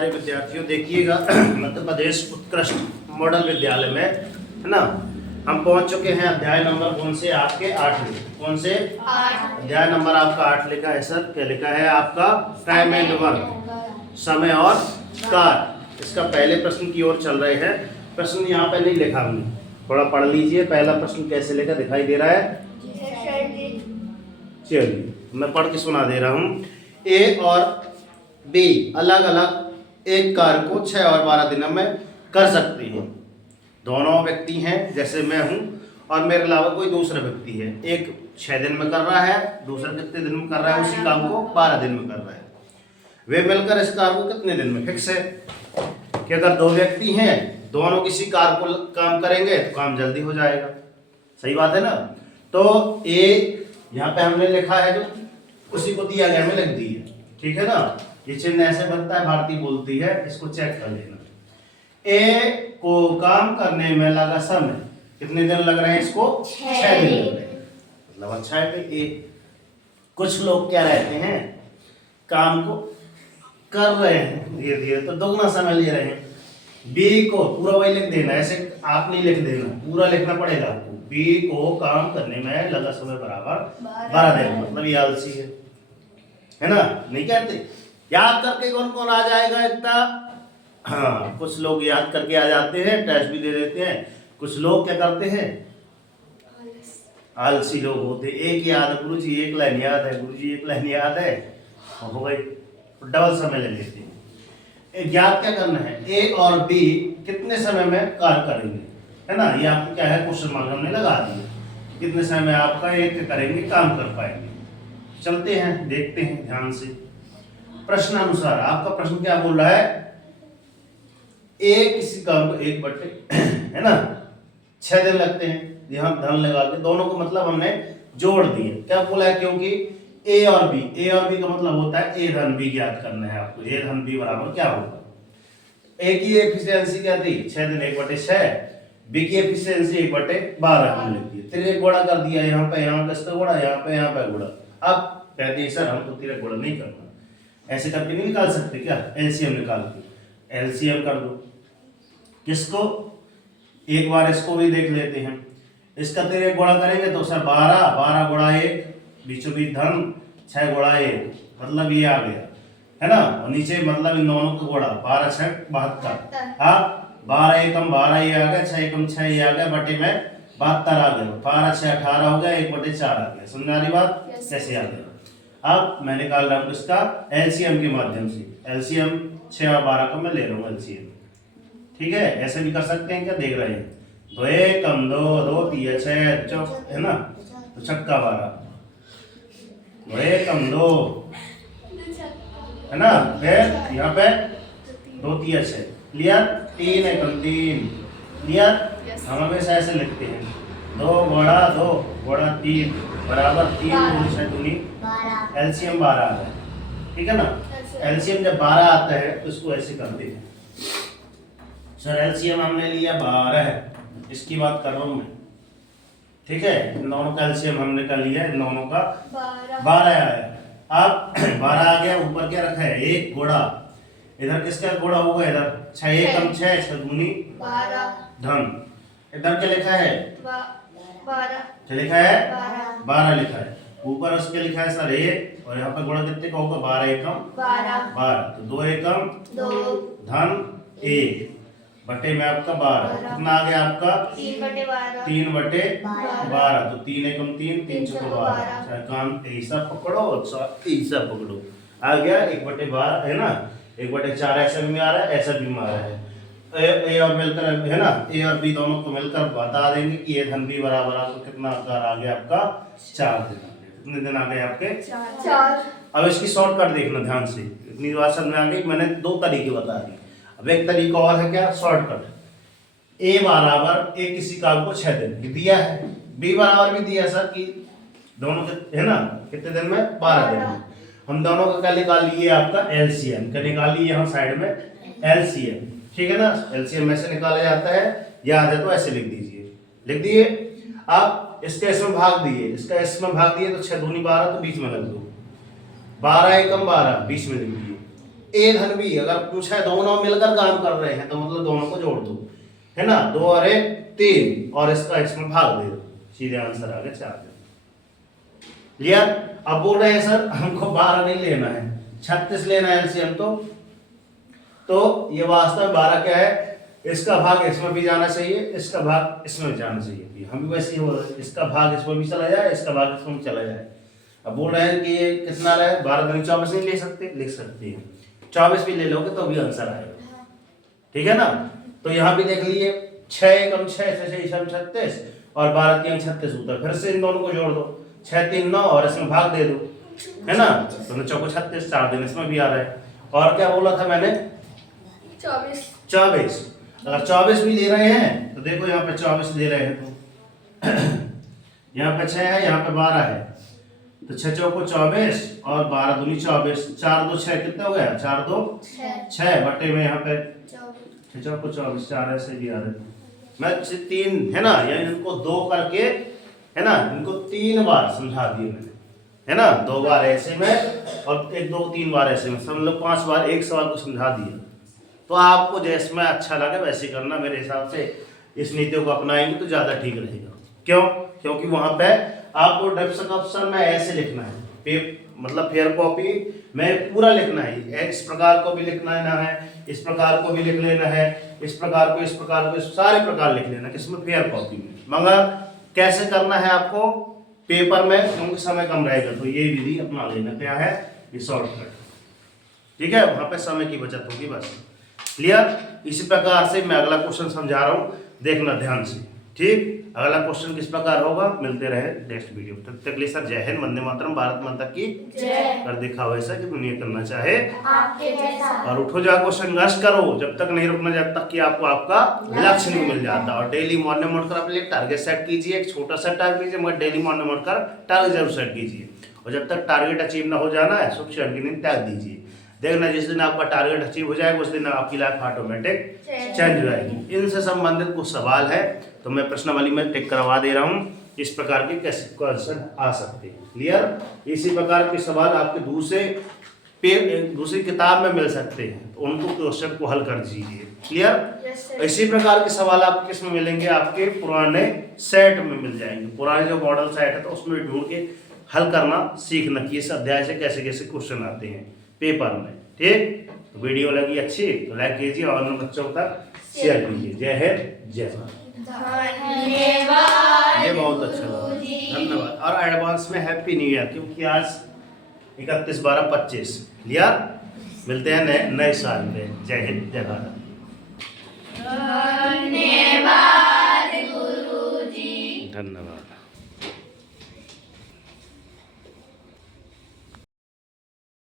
प्यारे विद्यार्थियों, देखिएगा मध्य प्रदेश उत्कृष्ट मॉडल विद्यालय में, है ना, हम पहुंच चुके हैं अध्याय नंबर कौन से आपके 8 में। कौन से? 8। अध्याय नंबर आपका 8 लिखा है सर। क्या लिखा है आपका? टाइम एंड वर्क, समय और कार्य। इसका पहले प्रश्न की ओर चल रहे हैं। प्रश्न यहाँ पे नहीं लिखा हमने, थोड़ा पढ़ लीजिए। पहला प्रश्न कैसे लिखा दिखाई दे रहा है? चलिए मैं पढ़ के सुना दे रहा हूँ। ए और बी अलग अलग एक कार्य को 6 और 12 दिनों में कर सकते हैं। दोनों व्यक्ति हैं, जैसे मैं हूँ और मेरे अलावा कोई दूसरा व्यक्ति है। एक 6 दिन में कर रहा है, दूसरा कितने दिन में कर रहा है? उसी काम को 12 दिन में कर रहा है। वे मिलकर इस कार्य को कितने दिन में? फिक्स है कि अगर दो व्यक्ति हैं, दोनों किसी कार्य को काम करेंगे तो काम जल्दी हो जाएगा। सही बात है ना? तो ए यहाँ पे हमने लिखा है, जो उसी को दिया गया में लिख दी है। ठीक है ना? ये चिन्ह ऐसे बनता है, भारती बोलती है, इसको चेक कर लेना। ए को काम करने में लगा समय कितने दिन लग रहे हैं? इसको 6 दिन लग रहे हैं। मतलब अच्छा है कि कुछ लोग क्या रहते हैं, काम को कर रहे हैं धीरे धीरे तो दोगुना समय ले रहे हैं। बी को पूरा वही लिख देना, ऐसे आप नहीं लिख देना, पूरा लिखना पड़ेगा आपको। बी को काम करने में लगा समय बराबर 12 दिन। मतलब ये आलसी है ना? नहीं कहते? याद करके कौन कौन आ जाएगा इतना? हाँ, कुछ लोग याद करके आ जाते हैं, टेस्ट भी दे देते हैं। कुछ लोग क्या करते हैं? आलसी लोग होते। एक याद है गुरुजी, एक लाइन याद है गुरुजी, एक लाइन याद है, हो गई, डबल समय ले लेते हैं। याद क्या करना है? ए और बी कितने समय में कार्य करेंगे, है ना? ये आपको क्या है, क्वेश्चन मार्क हमने लगा दिया। कितने समय में आपका एक करेंगे, काम कर पाएंगे। चलते हैं, देखते हैं ध्यान से। प्रश्न अनुसार आपका प्रश्न क्या बोल रहा है? ए किसी काम को 1/, है ना, 6 दिन लगते हैं। यहाँ धन लगा के दोनों को मतलब हमने जोड़ दिए। क्या बोला है? क्योंकि ए और बी का मतलब होता है ए धन बी ज्ञात करना है आपको। ए धन बी बराबर क्या होगा? ए की एफिशिएंसी क्या थी? 6 दिन 1/6। बी की एफिशिएंसी 1/12 हमने लिख दी। तिरक गुणा कर दिया, यहाँ पे इसका गुणा, यहाँ पे गुणा। अब कहते हैं सर हमको तिरक गुणा नहीं करना, ऐसे करके नहीं निकाल सकते क्या? एलसीएम निकाल के एलसीएम कर दो। किसको? एक बार इसको भी देख लेते हैं। इसका तिरक गुणा करेंगे तो सर 12 गुणा 1, बीचों बीच धन, 6 गुणा 1, मतलब ये आ गया, है ना? और नीचे मतलब इन दोनों का गुणा, 12 6 72। हाँ, 12 एकम 12 ये आ गया, 6 एकम 6 ये आ गया, बटे में 72 आ गया। 12 6 18 हो गया, 1/4 आ गया। समझ आ रही बात? कैसे आ गया? अब मैं निकाल रहा हूँ इसका एलसीएम के माध्यम से। एलसीएम 6 और 12 का मैं ले रहा हूँ एलसीएम। ठीक है? ऐसे भी कर सकते हैं क्या? देख रहे हैं। 2 एकम 2, 2 3 6 चौक, है ना? तो छक्का 12, 2 एकम 2, है ना? फिर यहाँ पे 2 3 6 क्लियर? 3 एकम 3 क्लियर? हम हमेशा ऐसे लिखते हैं, 2 गुणा 2 गुणा 3 बराबर 3 6 दूनी एलसीएम 12 आता है। ठीक है ना? एलसीएम जब 12 आता है तो इसको ऐसे करते हैं। सर एलसीएम हमने लिया 12 है, इसकी बात कर रहा हूँ मैं। ठीक है? इन दोनों का एलसीएम हमने कर लिया, इन दोनों का 12 आया। अब 12 आ गया, ऊपर क्या रखा है? 1 गुणा, इधर किसका गुणा होगा? इधर 6 एकम 6 6 दूनी 12 धन। इधर क्या लिखा है? 12। क्या लिखा है? 12 लिखा है। ऊपर उसके लिखा है सर 1, और यहाँ पर गुणा कितने का होगा? 12 एकम 12, तो 2 एकम 2 धन 1 बटे में आपका 12। कितना आ गया आपका? 3/12। तो 3 एकम 3 3 चौको 12। काम ऐसा पकड़ो, ऐसा पकड़ो, आ गया 1/12, है ना? 1/4 ऐसा भी आ रहा है, ऐसा भी आ रहा है। ए और मिलकर, है ना, ए और बी दोनों को मिलकर बता देंगे कि ए धन बी बराबर आपको कितना आकार आ गया? आपका 4 दिन आ गया। कितने दिन आ गए आपके? 4। अब इसकी शॉर्टकट देखना ध्यान से, इतनी बात समझ में आ गई। मैंने 2 तरीके बता दिए। अब एक तरीका और है, क्या? शॉर्टकट। ए बराबर ए किसी काम को 6 दिन दिया है, बी बराबर भी दिया सर कि दोनों के, है ना, कितने दिन में? 12 दिन में। हम दोनों का क्या निकाल लिए? आपका एलसीएम का निकाल लिए यहाँ साइड में, एलसीएम। ठीक है ना? एलसीएम ऐसे निकाला जाता है, याद है तो ऐसे लिख दीजिए। लिख दिए। अब इसके इसमें भाग दिए, इसका इसमें भाग दिए तो 6 दूनी 12, तो बीच में लग दो। 12 एकम 12 बीच में लिख दिए। ए धन बी, अगर पूछा है दोनों मिलकर काम कर रहे हैं तो मतलब दोनों को जोड़ दो, है ना, 2 और 1 3 और इसका इसमें भाग दे दो, सीधे आंसर आ गया 4। क्लियर। अब बोल रहे हैं सर हमको 12 नहीं लेना है, 36 लेना है एलसीएम। तो ये वास्तव में 12 क्या है, इसका भाग इसमें भी जाना चाहिए, इसका भाग इसमें भी जाना चाहिए, हम भी वैसे ही हो रहे हैं, इसका भाग इसमें भी चला जाए, इसका भाग इसमें भी चला जाए। अब बोल रहे हैं कि ये कितना रहे, 12 दूनी 24 नहीं ले सकते, लिख सकते हैं 24 भी ले लोगे तो भी आंसर आएगा, ठीक है ना। तो यहाँ भी देख लीजिए 6 कम 6 से 36 और 12 3 36 उत्तर, फिर से इन दोनों को जोड़ दो, 6 3 9 और इसमें भाग दे दो, है ना, तो 4 36, 4 दिन इसमें भी आ रहा है। और क्या बोला था मैंने, 24। अगर 24 भी ले रहे हैं तो देखो यहाँ पे 24 ले रहे हैं तो यहाँ पे 6 है, यहाँ पे 12 है, तो 6 चौको 24 और 12 दूनी 24, 4 2 6 कितना हो गया, 4 2 6 बटे में यहाँ पे 6 चौको 24, 4 ऐसे भी आ रहे हैं। मैं 3 है ना, यानी इनको 2 करके, है ना, इनको 3 बार समझा दिए मैंने, है ना, 2 बार ऐसे में और 1 2 3 बार ऐसे में, सब लोग 5 बार एक सवाल को समझा दिया। तो आपको जैसे में अच्छा लगे वैसे करना, मेरे हिसाब से इस नीतियों को अपनाएंगे तो ज़्यादा ठीक रहेगा। क्यों, क्योंकि वहाँ पे आपको डेफिनेशन ऑप्शन में ऐसे लिखना है, मतलब फेयर कॉपी में पूरा लिखना है, इस प्रकार को भी लिखना है, इस प्रकार को भी लिख लेना है, इस प्रकार को, इस प्रकार को, सारे प्रकार लिख लेना किसमें, फेयर कॉपी में। मगर कैसे करना है आपको पेपर में, क्योंकि समय कम रहेगा, तो ये विधि अपना लेना, क्या है, ये शॉर्टकट, ठीक है, वहाँ पे समय की बचत होगी बस। क्लियर। इसी प्रकार से मैं अगला क्वेश्चन समझा रहा हूँ, देखना ध्यान से, ठीक। अगला क्वेश्चन किस प्रकार होगा, मिलते रहे नेक्स्ट वीडियो, तब तक के लिए सर जय हिंद, वंदे मातरम, भारत माता की जय। कर दिखाओ ऐसा कि दुनिया करना चाहे आपके जैसा, और उठो जा क्वेश्चन नष्ट करो, जब तक नहीं रुकना, जब तक कि आपको आपका लक्ष्य नहीं मिल जाता। और डेली मॉर्निंग मोड कर अपने टारगेट सेट कीजिए, एक छोटा सा टारगेट कीजिए, मगर डेली मॉर्निंग मोड कर टारगेट जरूर सेट कीजिए, और जब तक टारगेट अचीव ना हो जाना है सुख शांति नींद त्याग दीजिए। देखना जिस दिन आपका टारगेट अचीव हो जाएगा उस दिन आपकी लाइफ ऑटोमेटिक चेंज हो जाएगी। इनसे संबंधित कुछ सवाल है तो मैं प्रश्नावली में टिक करवा दे रहा हूँ, इस प्रकार के कैसे क्वेश्चन आ सकते हैं। क्लियर। इसी प्रकार के सवाल आपके दूसरी किताब में मिल सकते हैं, तो उनको क्वेश्चन को हल कर दीजिए। क्लियर। इसी प्रकार के सवाल आपको किस में मिलेंगे, आपके पुराने सेट में मिल जाएंगे, पुराने जो मॉडल सेट है तो उसमें ढूंढ के हल करना सीखना कि इस अध्याय से कैसे कैसे क्वेश्चन आते हैं पेपर में। ठीक, तो वीडियो लगी अच्छी तो लाइक कीजिए और अन्य बच्चों तक शेयर कीजिए। जय हिंद, जय भारत। धन्यवाद, ये बहुत अच्छा लगा, धन्यवाद। और एडवांस में हैप्पी न्यू ईयर, क्योंकि आज 31/12/25 लिया। मिलते हैं नए साल में। जय हिंद, जय भारत।